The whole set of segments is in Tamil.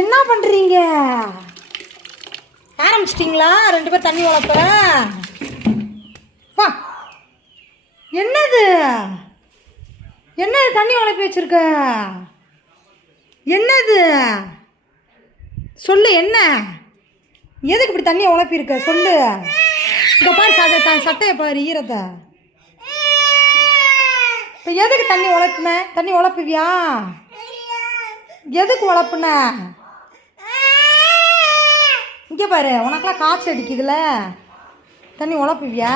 என்ன பண்ணுறீங்க? ஆரம்பிச்சிட்டிங்களா 2 பேர் தண்ணி உழப்ப? வா, என்னது என்னது தண்ணி உழப்பி வச்சிருக்க? என்னது சொல்லு, என்ன எதுக்கு இப்படி தண்ணியை உழப்பியிருக்க சொல்லு. இங்கே பாரு, சட்டையை பாரு, ஈரத்தை. இப்போ எதுக்கு தண்ணி உழப்புன? தண்ணி உழப்புவியா? எதுக்கு உழப்புன? இங்கே பாரு, உனக்கெல்லாம் காய்ச்சல் அடிக்குதுல, தண்ணி உழப்புவியா?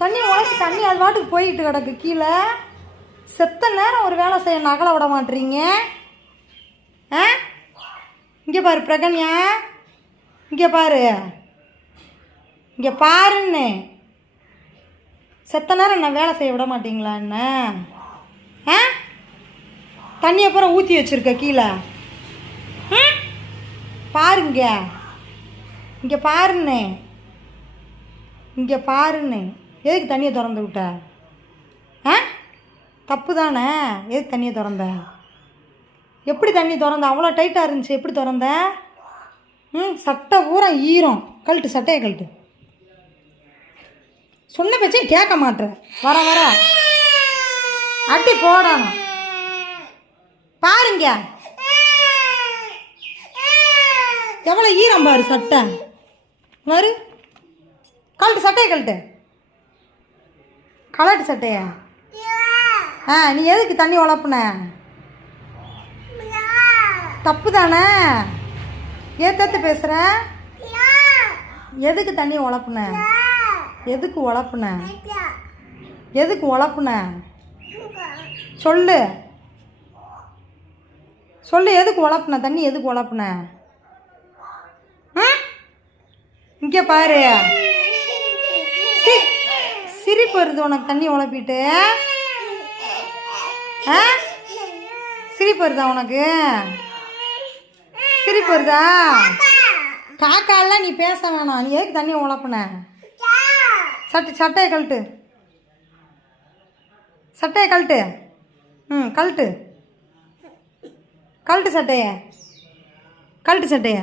தண்ணி உழப்பி தண்ணி அது பாட்டுக்கு போயிட்டு கிடக்கு கீழே. செத்த நேரம் ஒரு வேலை செய்ய நகலை விட மாட்டீங்க. ஆ, இங்கே பாரு பிரகன்யா, இங்கே பாரு, இங்கே பாருன்னு. செத்த நேரம் நான் வேலை செய்ய விட மாட்டீங்களா என்ன? ஆ, தண்ணியை பூரா ஊற்றி வச்சுருக்க கீழே. பாருங்க, இங்கே பாருன்னு, இங்கே பாருன்னு. எதுக்கு தண்ணியை திறந்து விட்ட? ஆ, தப்பு தானே. எதுக்கு தண்ணியை திறந்த? எப்படி தண்ணி திறந்த? அவ்வளோ டைட்டாக இருந்துச்சு, எப்படி திறந்த? சட்டை பூரா ஈரம். கழட்டு, சட்டையை கழட்டு. சொன்ன பேச்சையும் கேட்க மாட்டேன். வர வர அடி போடணும். பாருங்க எவ்வளோ ஈரம் பாரு சட்டை. வரு, கழட்டு சட்டையை, கழட்டு, கலட்டு சட்டைய. நீ எதுக்கு தண்ணி உழப்புன? தப்பு தானே. ஏத்து பேசுற. எதுக்கு தண்ணி உழப்புன? எதுக்கு உழப்புன? எதுக்கு உழப்புன? சொல்லு சொல்லு, எதுக்கு உழப்புன? தண்ணி எதுக்கு உழப்புன? இங்கே பாரு, சிரிப்பு வருது உனக்கு தண்ணி உழப்பிட்டு. சிரிப்பு வருதா உனக்கு? சிரிப்பு வருதா? காக்காலாம் நீ பேச வேணாம். நீ எதுக்கு தண்ணி உழப்புன? சட்டையை கழட்டு, சட்டையை கழட்டு. கழட்டு, கழட்டு சட்டையை, கழட்டு சட்டையை.